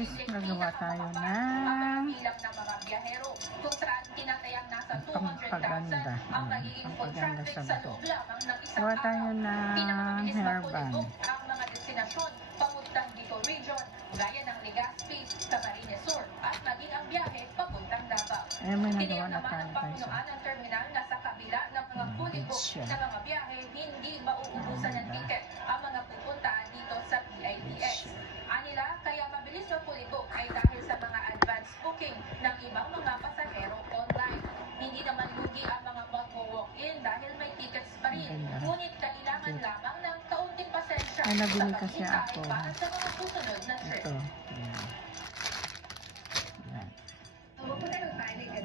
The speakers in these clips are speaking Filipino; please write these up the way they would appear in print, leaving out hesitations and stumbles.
Nagawa tayo ng pampaganda. Pampaganda sa buto. Gawa tayo ng hairband. Ang mga destinasyon papuntang Bicol Region, gaya ng Legazpi, Camarines Sur, at maging ang biyahe papuntang Davao. Eh, may nagawa Tiniyak na naman tayo ang guys. pamunuan ng terminal na sa kabila ng mga fully booked na mga biyahe, hindi mauubusan ng ticket ang mga pupunta dito sa PITX. Anila, kaya mabilis na fully book ay dahil sa mga advance booking ng ibang mga pasahero online. Hindi naman lugi ang mga mag-walk-in dahil may tickets pa rin. Ngunit kailangan lamang ng kaunting pasensya Ay, nabili sa kasi paghintay ako. para sa mga susunod na trip. Ito. Ayan.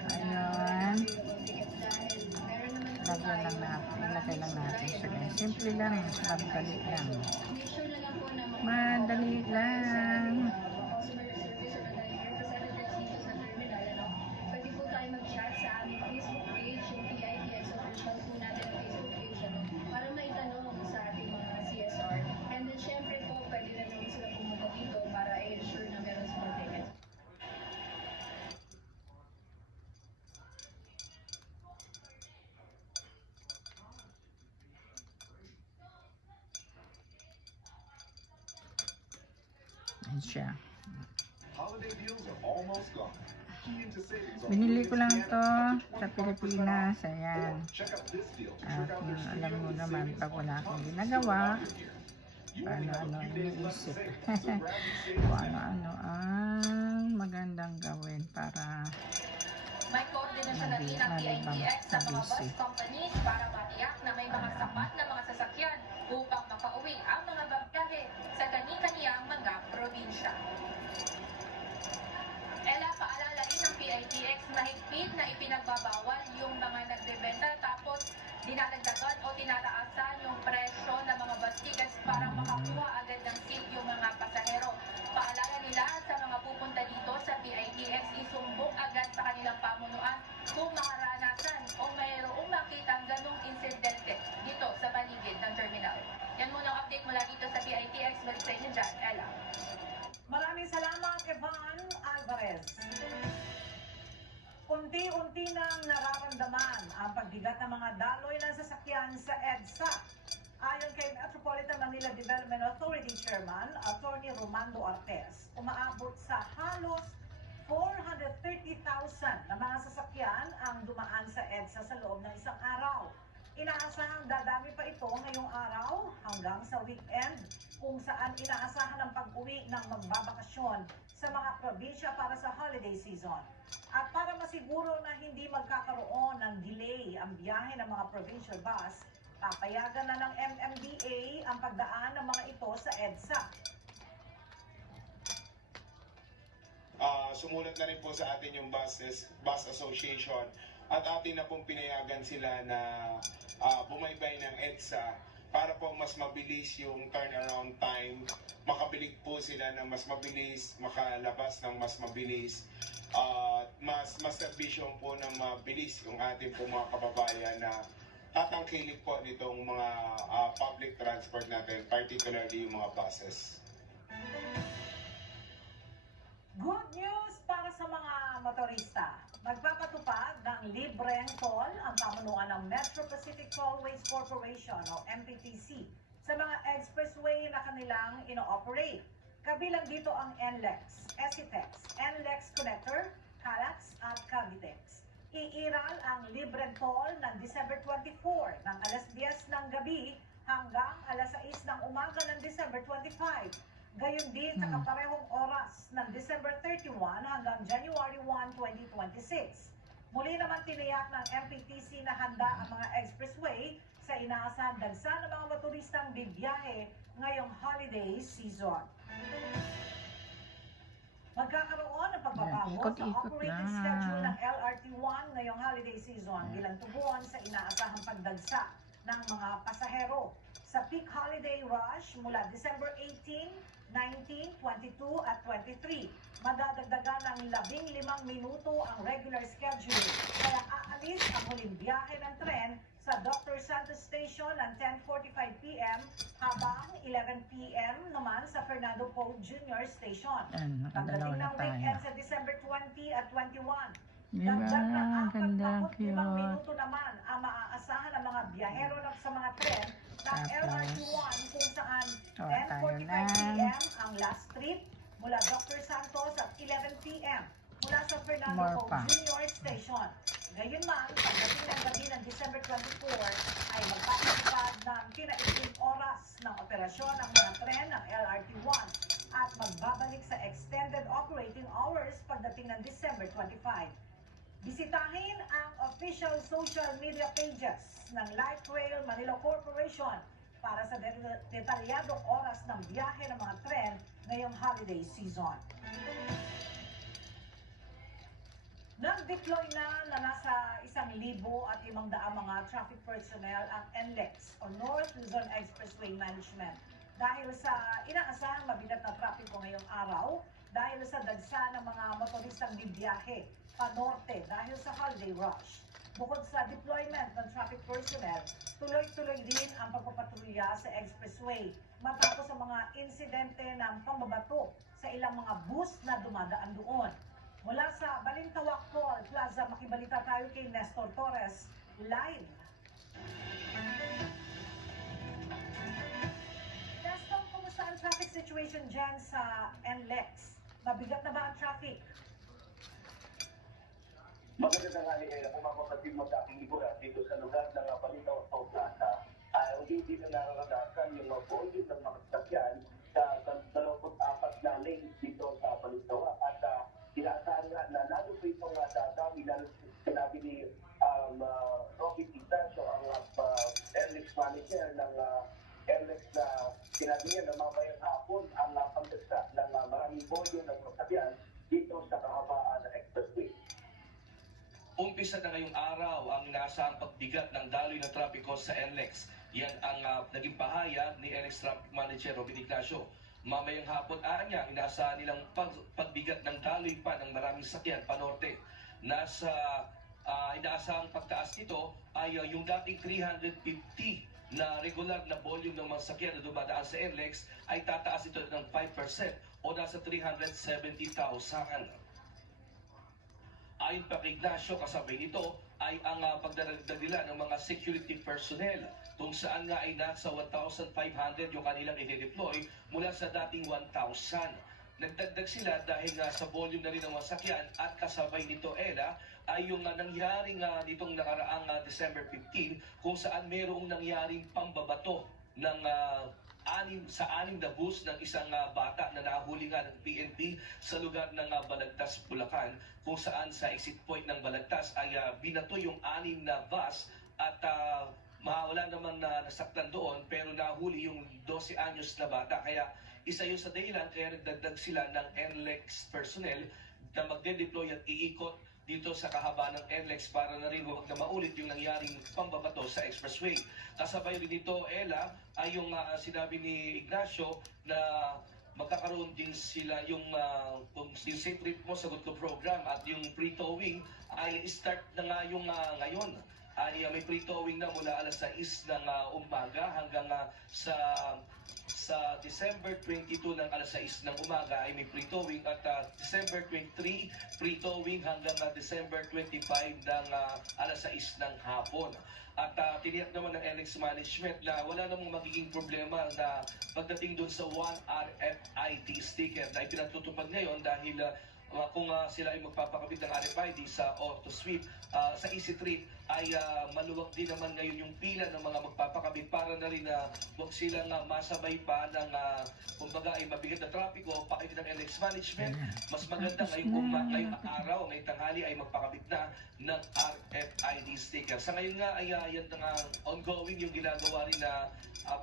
Ayan. Lagyan lang natin. Ilagay lang natin siya guys. Simple lang. Madali lang. Madali lang. Pwede po tayo mag-chat sa aming Facebook page, yung PITX official po natin Facebook page, para may tanong sa ating mga CSR. And then, syempre po, pwede na naman sila pumunta dito para i-ensure na meron small tickets. Ayan siya. Holiday deals are almost gone. Key into savings on Binili ko lang Tuesday to and sa 24% Pilipinas. off. Ayan. Or check out this deal to At trick out your alam studio mo with naman, savings pag wala on akong months ginagawa, still out here. You only have a ano-ano few days left to iniisip. save, so grab these savings Kung now. ano-ano ang magandang gawin para May koordinasyon na rin ang PITX sa mga bus companies para matiyak na may mga sapat na mga sasakyan upang makauwi ang mga babiyahe sa kani-kaniyang mga probinsya. Ella, paalala rin ng PITX na higpit na ipinagbabawal yung mga nagbebenta tapos dinadagdagan o tinataasan yung presyo ng mga bus tickets para makakuha agad ng seat yung mga pasahero. Paalala nila sa mga pupunta dito sa PITX, isumbong agad sa kanilang pamunuan kung makaranasan o mayroong makitang ganong insidente dito sa paligid ng terminal. Yan muna ang update mula dito sa PITX. Balik sa inyo dyan, Ella. Maraming salamat, Evan Alvarez. Unti-unti nang nararamdaman ang pagbigat ng mga daloy ng sasakyan sa EDSA. Ayon kay Metropolitan Manila Development Authority Chairman, Attorney Romando Artes, umaabot sa halos 430,000 na mga sasakyan ang dumaan sa EDSA sa loob ng isang araw. Inaasahang dadami pa ito ngayong araw hanggang sa weekend, kung saan inaasahan ang pag-uwi ng magbabakasyon sa mga probinsya para sa holiday season. At para masiguro na hindi magkakaroon ng delay ang biyahe ng mga provincial bus, papayagan na ng MMDA ang pagdaan ng mga ito sa EDSA. Sumulat na rin po sa atin yung bus association at atin na pong pinayagan sila na bumaybay ng EDSA para po mas mabilis yung turnaround time, makabilig po sila ng mas mabilis, makalabas ng mas mabilis, mas servisyon po ng mabilis yung ating po mga kababayan na tatangkilik po nitong mga public transport natin, particularly yung mga buses. Good news para sa mga motorista. Magpapatupad ng libreng toll ang pamunuan ng Metro Pacific Tollways Corporation o MPTC sa mga expressway na kanilang ino-operate. Kabilang dito ang NLEX, SCTEX, NLEX Connector, CALAX at Cavitex. Iiral ang libreng toll ng December 24 ng alas 10 ng gabi hanggang alas 6 ng umaga ng December 25. Gayon din sa kaparehong oras ng December 31 hanggang January 1, 2026. Muli naman tiniyak ng MPTC na handa ang mga expressway sa inaasahang dagsa ng mga motoristang bibiyahe ngayong holiday season. Magkakaroon ng pagbabago sa operating schedule ng LRT1 ngayong holiday season bilang tugon sa inaasahang pagdagsa ng mga pasahero. Sa peak holiday rush mula December 18, 19, 22 at 23, madadagdagan ng 15 minuto ang regular schedule. Kaya aalis ang huling biyahe ng tren sa Dr. Santos Station ng 10:45 p.m. habang 11 p.m. naman sa Fernando Poe Jr. Station. Ayan, nakadalaw Pagdating na ng tayo. weekend sa December 20 at 21, Diba? dagdag na Ganda, 45 cute. minuto naman ang maaasahan ng mga biyahero sa mga tren ng Tapos, LRT1 kung saan oh, tayo 10:45 na. p.m. ang last trip mula Dr. Santos at 11 p.m. mula sa Fernando More Poe pa. Jr. Station. Gayunman, pagdating ng gabi ng December 24 ay magpapatupad ng kinaikling oras ng operasyon ng mga tren ng LRT1 at magbabalik sa extended operating hours pagdating ng December 25. Bisitahin ang official social media pages ng Light Rail Manila Corporation para sa detalyadong oras ng biyahe ng mga tren ngayong holiday season. Nag-deploy na nasa 1,500 mga traffic personnel ang NLEX o North Luzon Expressway Management dahil sa inaasahang mabigat na trapiko ngayong araw dahil sa dagsa ng mga motoristang bibiyahe panorte dahil sa holiday rush. Bukod sa deployment ng traffic personnel, tuloy-tuloy din ang pagpapatrolya sa expressway matapos ang mga insidente ng pambabato sa ilang mga bus na dumadaan doon. Mula sa Balintawak Toll Plaza, makibalita tayo kay Nestor Torres, live. Nestor, kumusta ang traffic situation dyan sa NLEX? Mabigat na ba ang traffic? Maganda na nga nila kung mapapatid mo sa aking liburan dito sa lugar ng Balintawak Toll Plaza, hindi na nararanasan yung volume ng mga sasakyan sa 24 na lanes dito sa Balintawak at tinaasahan nga na lalo pa itong dadami, lalo sinabi ni Robin Ignacio, ang NLEX manager ng NLEX na sinabi niya na mamayang hapon ang pagdagsa ng maraming volume ng sasakyan dito sa kahabaan ng expressway. Umpisa na ngayong araw ang inaasahang pagbigat ng daloy ng trapiko sa NLEX. Yan ang naging pahayag ni NLEX Traffic Manager Robin Ignacio. Mamayang hapon anya, inaasahan nilang pagbigat ng daloy pa ng maraming sakyan panorte. Nasa inaasahang pagtaas nito ay yung dating 350 na regular na volume ng mga sakyan na dumadaan sa NLEX ay tataas ito ng 5% o nasa 370,000. Ayon pa kay Ignacio, kasabay nito ay ang pagdaragdag nila ng mga security personnel kung saan nga ay nasa 1,500 yung kanilang i-deploy mula sa dating 1,000. Nagdagdag sila dahil nga sa volume na rin ng mga sakyan at kasabay nito, Ella, ay yung nangyaring nitong nakaraang December 15 kung saan mayroong nangyaring pambabato ng anim na bus ng isang bata na nahuli nga ng PNP sa lugar ng Balagtas, Bulacan, kung saan sa exit point ng Balagtas ay binato yung 6 na bus at wala namang nasaktan doon pero nahuli yung 12 anyos na bata. Kaya isa yun sa dahilan kaya nagdagdag sila ng NLEX personnel na magde-deploy at iikot dito sa kahabaan ng NLEX para na rin huwag na maulit yung nangyaring pambabato sa expressway. Kasabay rin dito, Ella, ay yung sinabi ni Ignacio na magkakaroon din sila yung Safe Trip Mo Sagot Ko program at yung pre-towing ay start na nga yung ngayon. Ay may pre-towing na mula alas 6 ng umaga hanggang sa December 22 ng alas 6 ng umaga ay may pre-towing at December 23 pre-towing hanggang December 25 ng alas 6 ng hapon. At tiniyak naman ng NLEX management na wala namang magiging problema na pagdating doon sa 1 RFID sticker na ipinatutupad ngayon dahil kung sila ay magpapakabit ng RFID sa auto sweep sa Easy Trip ay maluwag din naman ngayon yung pila ng mga magpapakabit para na rin huwag silang masabay pa ng kumbaga ay mabigat na trapiko pakit ng NLEX management. Mas maganda ngayong araw, ngayong tanghali ay magpakabit na ng RFID sticker. Sa ngayon nga ay yan ongoing yung ginagawa rin na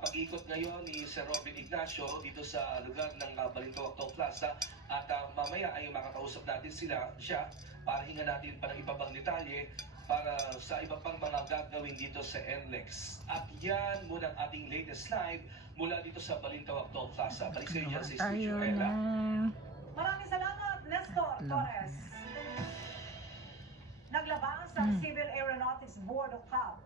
pag-ikot ngayon ni Sir Robin Ignacio dito sa lugar ng Balintawak Toll Plaza at mamaya ay makakausap natin siya para hinga natin pa ng iba pang detalye para sa iba pang mga gagawin dito sa NLEX. At yan muna ang ating latest live mula dito sa Balintawak Toll Plaza. Balik sa iyo dyan sa Studio Tayo Ella. na. Maraming salamat, Nestor Torres. Naglabas ang Civil Aeronautics Board of CAB